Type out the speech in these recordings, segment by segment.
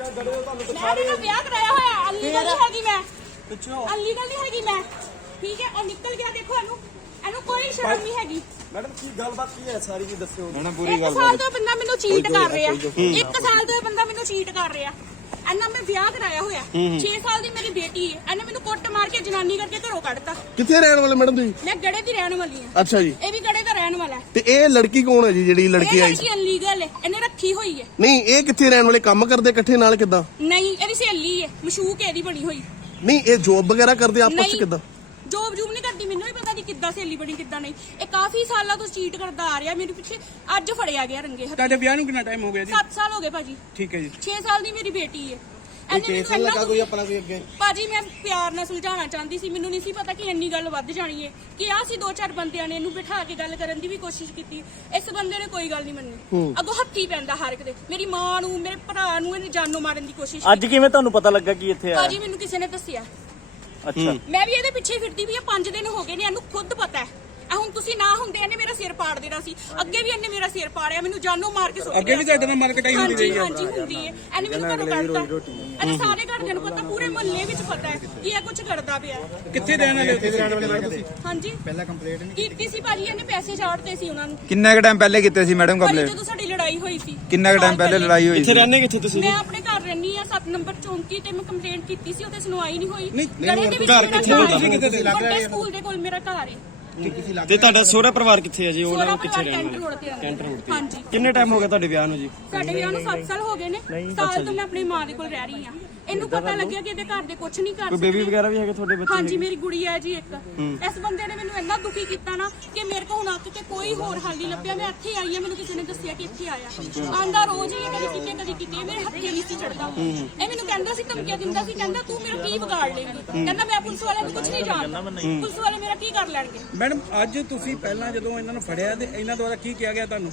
ਮੈਂ ਇਹਦੇ ਨਾਲ ਵਿਆਹ ਕਰਾਇਆ ਹੋਇਆ ਅਲੀਗਲ ਨਹੀਂ ਹੈਗੀ ਮੈਂ। ਅਲੀਗਲ ਨਹੀਂ ਹੈਗੀ ਮੈਂ। ਠੀਕ ਹੈ ਉਹ ਨਿਕਲ ਗਿਆ ਦੇਖੋ ਇਹਨੂੰ। ਇਹਨੂੰ ਕੋਈ ਸ਼ਰਮ ਨਹੀਂ ਹੈਗੀ। ਮੈਡਮ ਕੀ ਗੱਲਬਾਤ ਕੀ ਹੈ ਸਾਰੀ ਜੀ ਦੱਸਿਓ। ਇੱਕ ਸਾਲ ਤੋਂ ਇਹ ਬੰਦਾ ਮੈਨੂੰ ਚੀਟ ਕਰ ਰਿਹਾ। ਇੱਕ ਸਾਲ ਤੋਂ ਇਹ ਬੰਦਾ ਮੈਨੂੰ ਚੀਟ ਕਰ ਰਿਹਾ। ਇਹਨਾਂ ਮੈਂ ਵਿਆਹ ਕਰਾਇਆ ਹੋਇਆ। 6 ਸਾਲ ਦੀ ਮੇਰੀ ਬੇਟੀ ਹੈ। ਇਹਨੇ ਮੈਨੂੰ ਕੁੱਟ ਮਾਰ ਕੇ ਜਨਾਨੀ ਕਰਕੇ ਘਰੋਂ ਕੱਢਤਾ। ਕਿੱਥੇ ਰਹਿਣ ਵਾਲੇ ਮੈਡਮ ਤੁਸੀਂ? ਮੈਂ ਗੜੇ ਦੀ ਰਹਿਣ ਵਾਲੀ ਹਾਂ। ਅੱਛਾ ਜੀ। ਇਹ ਵੀ ਗੜੇ ਦਾ ਰਹਿਣ ਵਾਲਾ ਹੈ ਤੇ ਇਹ ਲੜਕੀ ਕੌਣ ਹੈ ਜੀ ਜਿਹੜੀ ਲੜਕੀ ਇਹ ਆਈ ਲੜਕੀ ਅਨਲੀਗਲ ਹੈ ਇਹਨੇ ਰੱਖੀ ਹੋਈ ਹੈ। ਨਹੀਂ ਇਹ ਕਿੱਥੇ ਰਹਿਣ ਵਾਲੇ? ਕੰਮ ਕਰਦੇ ਇਕੱਠੇ ਨਾਲ ਕਿੱਦਾਂ? ਨਹੀਂ ਇਹਦੀ ਸਹੇਲੀ ਹੈ ਮਸ਼ੂਕ ਇਹਦੀ ਬਣੀ ਹੋਈ। ਨਹੀਂ ਇਹ ਜੋਬ ਵਗੈਰਾ ਕਰਦੇ ਆਪਸ ਚ ਨਹੀਂ ਕਿੱਦਾਂ? ਜੋਬ ਜੂਬ ਨਹੀਂ ਕਰਦੀ ਮੈਨੂੰ ਨਹੀਂ ਪਤਾ ਜੀ ਕਿੱਦਾਂ ਸਹੇਲੀ ਬਣੀ ਕਿੱਦਾਂ ਨਹੀਂ। ਇਹ ਕਾਫੀ ਸਾਲਾਂ ਤੋਂ ਚੀਟ ਕਰਦਾ ਆ ਰਿਹਾ ਮੇਰੇ ਪਿੱਛੇ ਅੱਜ ਫੜਿਆ ਗਿਆ ਰੰਗੇ ਹੱਥ। ਤੁਹਾਡੇ ਵਿਆਹ ਨੂੰ ਕਿੰਨਾ ਟਾਈਮ ਹੋ ਗਿਆ ਜੀ? 7 ਸਾਲ ਹੋ ਗਏ ਭਾਜੀ। ਠੀਕ ਹੈ ਜੀ। 6 ਸਾਲ ਦੀ ਮੇਰੀ ਬੇਟੀ ਹੈ। ਇਹਨੇ ਮੈਨੂੰ ਇੰਨਾ ਕੋਈ ਆਪਣਾ ਕੋਈ ਅੱਗੇ। ਭਾਜੀ ਮੈਂ ਪਿਆਰ ਨਾਲ ਸੁਲਝਾਉਣਾ ਚਾਹੁੰਦੀ ਸੀ ਮੈਨੂੰ ਨਹੀਂ ਸੀ ਪਤਾ ਕਿ ਇੰਨੀ ਗੱਲ ਵੱਧ ਜਾਣੀ ਹੈ ਕਿ ਆ ਸੀ ਦੋ ਚਾਰ ਬੰਦਿਆਂ ਨੇ ਇਹਨੂੰ ਬਿਠਾ ਕੇ ਗੱਲ ਕਰਨ ਦੀ ਵੀ ਕੋਸ਼ਿਸ਼ ਕੀਤੀ। ਇਸ ਬੰਦੇ ਨੇ ਕੋਈ ਗੱਲ ਨਹੀਂ ਮੰਨੀ। ਅੱਗੋਂ ਹੱਥੀ ਪੈਂਦਾ ਹਰ ਇੱਕ ਦੇ। ਮੇਰੀ ਮਾਂ ਨੂੰ ਮੇਰੇ ਭਰਾ ਨੂੰ ਇਹਨੇ ਜਾਨੋਂ ਮਾਰਨ ਦੀ ਕੋਸ਼ਿਸ਼ ਅੱਜ ਕਿਵੇਂ ਤੁਹਾਨੂੰ ਪਤਾ ਲੱਗਾ ਕਿ ਇੱਥੇ ਆਇਆ? ਭਾਜੀ ਮੈਨੂੰ ਕਿਸੇ ਨੇ ਦੱਸਿਆ। ਅੱਛਾ। ਮੈਂ ਵੀ ਇਹਦੇ ਪਿੱਛੇ ਫਿਰਦੀ ਵੀ ਆ 5 ਦਿਨ ਹੋ ਗਏ ਨੇ ਇਹਨੂੰ ਖੁਦ ਪਤਾ ਹੈ। ਆ ਹੁਣ ਤੁਸੀਂ ਨਾ ਹੁੰਦੇ ਇਹਨੇ ਮੇਰਾ ਸਿਰ ਪਾੜ ਦੇਣਾ ਸੀ। ਅੱਗੇ ਵੀ ਇਹਨੇ ਮੇਰਾ ਸਿਰ ਪਾੜਿਆ ਮੈਨੂੰ ਜਾਨੋਂ ਮਾਰ ਕੇ ਸੁੱਟ ਅੱਗੇ ਵੀ ਤੁਹਾਡੇ ਨਾਲ ਮਾਰਕਟਾਈ ਹੁੰਦੀ ਹਾਂਜੀ ਰਹੀ ਹੈ ਹਾਂਜੀ ਹੁੰਦੀ ਹੈ ਇਹਨੇ ਮੈਨੂੰ ਘਰੋਂ ਕੱਢਤਾ? ਇਹਨੇ ਸਾਰੇ ਘਰਦਿਆਂ ਨੂੰ ਪਤਾ ਪੂਰੇ ਮੁਹੱਲੇ ਵਿੱਚ ਪਤਾ ਹੈ ਕਿ ਇਹ ਕੁਝ ਕਰਦਾ ਪਿਆ ਹੈ। ਕਿੱਥੇ ਰਹਿਣ ਵਾਲੇ ਹੋ ਤੁਸੀਂ? ਹਾਂਜੀ। ਪਹਿਲਾਂ ਕੰਪਲੇਂਟ ਨਹੀਂ ਕੀਤੀ ਸੀ ਭਾਜੀ ਇਹਨੇ ਪੈਸੇ ਛਾੜਤੇ ਸੀ ਉਹਨਾਂ ਨੂੰ। ਕਿੰਨਾ ਕੁ ਟਾਈਮ ਪਹਿਲੇ ਕੀਤੇ ਸੀ ਮੈਡਮ ਭਾਜੀ ਕੰਪਲੇਂਟ ਜਦੋਂ ਸਾਡੀ ਲੜਾਈ ਹੋਈ ਸੀ। ਕਿੰਨਾ ਕੁ ਟਾਈਮ ਪਹਿਲੇ ਲੜਾਈ ਹੋਈ ਇੱਥੇ ਸੀ? ਰਹਿੰਦੇ ਕਿੱਥੇ ਤੁਸੀਂ? ਮੈਂ ਆਪਣੇ ਘਰ ਰਹਿਣੀ ਆ 7 ਨੰਬਰ ਚੌਂਕੀ ਤੇ ਮੈਂ ਕੰਪਲੇਂਟ ਕੀਤੀ ਸੀ ਉਹਤੇ ਸੁਣਵਾਈ ਨਹੀਂ ਹੋਈ। ਨਹੀਂ, ਗੜੇ ਦੇ ਵਿੱਚ ਘਰ ਮੇਰਾ ਕਿੱਥੇ ਤੁਹਾਡਾ? ਲੱਗ ਵੱਡੇ ਸਕੂਲ ਦੇ ਕੋਲ ਮੇਰਾ ਘਰ ਹੈ। ਤੇ ਤੁਹਾਡਾ ਸਹੁਰਾ ਪਰਿਵਾਰ ਕਿੱਥੇ ਹੈ ਜੀ? ਸੋਨਾ ਨੂੰ ਕਿੱਥੇ ਰੋਡ ਤੇ ਕੈਂਟ ਰੋਡ ਤੇ। ਹਾਂਜੀ। ਕਿੰਨੇ ਟਾਈਮ ਹੋ ਗਿਆ ਤੁਹਾਡੇ ਵਿਆਹ ਨੂੰ ਜੀ? ਸਾਡੇ ਵਿਆਹ ਨੂੰ 7 ਸਾਲ ਹੋ ਗਏ ਨੇ। ਸਾਲ ਤੋਂ ਮੈਂ ਆਪਣੀ ਮਾਂ ਦੇ ਕੋਲ ਰਹਿ ਰਹੀ ਆ ਇਹਨੂੰ ਪਤਾ ਲੱਗਿਆ ਕਿ ਇਹਦੇ ਘਰ ਦੇ ਕੁਝ ਨਹੀਂ ਕਰ ਕੋਈ ਬੇਬੀ ਵਗੈਰਾ ਵੀ ਹੈਗੇ ਤੁਹਾਡੇ ਬੱਚੇ ਹਾਂਜੀ ਮੇਰੀ ਗੁੜੀ ਹੈ ਜੀ ਇੱਕ। ਇਸ ਬੰਦੇ ਨੇ ਮੈਨੂੰ ਇੰਨਾ ਦੁਖੀ ਕੀਤਾ ਨਾ ਕਿ ਮੇਰੇ ਕੋਲ ਹੁਣ ਅੱਕ ਕੇ ਕੋਈ ਹੋਰ ਹੱਲ ਨਹੀਂ ਲੱਭਿਆ। ਮੈਂ ਇੱਥੇ ਆਈ ਆ ਮੈਨੂੰ ਕਿਸੇ ਨੇ ਦੱਸਿਆ ਕਿ ਇੱਥੇ ਆਇਆ। ਆਂਦਾ ਰੋਜ਼ ਹੀ ਇਹ ਕਦੀ ਕਿਤੇ ਕਦੀ ਕਿਤੇ ਮੇਰੇ ਹੱਥੇ ਨਹੀਂ ਸੀ ਚੜਦਾ। ਇਹ ਮੈਨੂੰ ਕਹਿੰਦਾ ਸੀ ਧਮਕੀਆਂ ਦਿੰਦਾ ਸੀ ਕਹਿੰਦਾ ਤੂੰ ਮੇਰਾ ਕੀ ਵਿਗਾੜ ਲੇਂਗੀ? ਕਹਿੰਦਾ ਮੈਂ ਪੁਲਿਸ ਵਾਲਿਆਂ ਨੂੰ ਕੁਝ ਨਹੀਂ ਜਾਣਦਾ। ਪੁਲਿਸ ਵਾਲੇ ਮੇਰਾ ਕੀ ਕਰ ਲੈਣਗੇ? ਮੈਡਮ ਅੱਜ ਤੁਸੀਂ ਪਹਿਲਾਂ ਜਦੋਂ ਇਹਨਾਂ ਨੂੰ ਫੜਿਆ ਤੇ ਇਹਨਾਂ ਦੁਆਰਾ ਕੀ ਕਿਹਾ ਗਿਆ ਤੁਹਾਨੂੰ?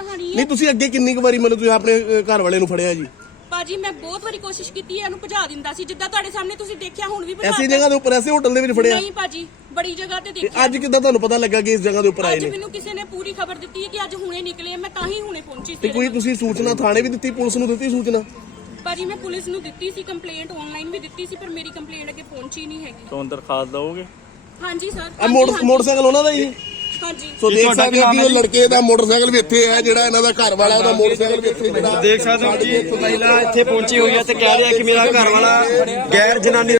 ਕਹਾਣੀ ਹੈ। ਨਹੀਂ ਤੁਸੀਂ ਅੱਗੇ ਕਿੰਨੀ ਕੁ ਵਾਰੀ ਮਤਲਬ ਤੁਸੀਂ ਆਪਣੇ ਘਰ ਵਾਲੇ ਨੂੰ ਫੜਿਆ ਜੀ? ਭਾਜੀ ਮੈਂ ਬਹੁਤ ਵਾਰੀ ਕੋਸ਼ਿਸ਼ ਕੀਤੀ ਹੈ ਇਹਨੂੰ ਭਜਾ ਦਿੰਦਾ ਸੀ। ਜਿੱਦਾਂ ਤੁਹਾਡੇ ਸਾਹਮਣੇ ਤੁਸੀਂ ਦੇਖਿਆ ਹੁਣ ਵੀ ਭਜਾ ਐਸੀ ਜਗ੍ਹਾ ਦੇ ਉੱਪਰ ਐਸੇ ਹੋਟਲ ਦੇ ਵਿੱਚ ਫੜਿਆ? ਨਹੀਂ ਭਾਜੀ ਬੜੀ ਜਗ੍ਹਾ ਤੇ ਦੇਖਿਆ। ਅੱਜ ਕਿੱਦਾਂ ਤੁਹਾਨੂੰ ਪਤਾ ਲੱਗਾ ਕਿ ਇਸ ਜਗ੍ਹਾ ਦੇ ਉੱਪਰ ਆਏ ਅੱਜ ਨੇ? ਮੈਨੂੰ ਕਿਸੇ ਨੇ ਪੂਰੀ ਖਬਰ ਦਿੱਤੀ ਹੈ ਕਿ ਅੱਜ ਹੁਣੇ ਨਿਕਲੇ ਆ, ਮੈਂ ਤਾਂ ਹੀ ਹੁਣੇ ਪਹੁੰਚੀ ਤੇ ਕੋਈ ਤੁਸੀਂ ਸੂਚਨਾ ਥਾਣੇ ਵੀ ਦਿੱਤੀ ਪੁਲਿਸ ਨੂੰ ਦਿੱਤੀ ਸੂਚਨਾ? ਭਾਜੀ ਮੈਂ ਪੁਲਿਸ ਨੂੰ ਦਿੱਤੀ ਸੀ ਕੰਪਲੇਂਟ ਆਨਲਾਈਨ ਵੀ ਦਿੱਤੀ ਸੀ ਪਰ ਮੇਰੀ ਕੰਪਲੇਂਟ ਅੱਗੇ ਪਹੁੰਚੀ ਨਹੀਂ ਹੈਗੀ। ਤੋਂ ਦਰਖਾਸਤ ਦਓਗੇ ਹਾਂਜੀ ਸਰ। ਆ ਮੋਟਰ ਮੋਟਰਸਾਈਕਲ ਉਹਨਾਂ ਦਾ ਹੀ ਹੈ? ਹਾਂਜੀ। ਸੋ ਦੇਖ ਸਕਦੇ ਹੋ ਕਿ ਉਹ ਲੜਕੇ ਦਾ ਮੋਟਰਸਾਈਕਲ ਵੀ ਇੱਥੇ ਹੈ ਜਿਹੜਾ ਇਹਨਾਂ ਦਾ ਘਰ ਵਾਲਾ ਉਹਦਾ ਮੋਟਰਸਾਈਕਲ ਵੀ ਇੱਥੇ ਜਿਹੜਾ ਦੇਖ ਸਕਦੇ ਹੋ ਜੀ ਮਹਿਲਾ ਇੱਥੇ ਪਹੁੰਚੀ ਹੋਈ ਹੈ ਤੇ ਕਹਿ ਰਿਹਾ ਕਿ ਮੇਰਾ ਘਰ ਵਾਲਾ ਗੈਰ ਜਨਾਨੀ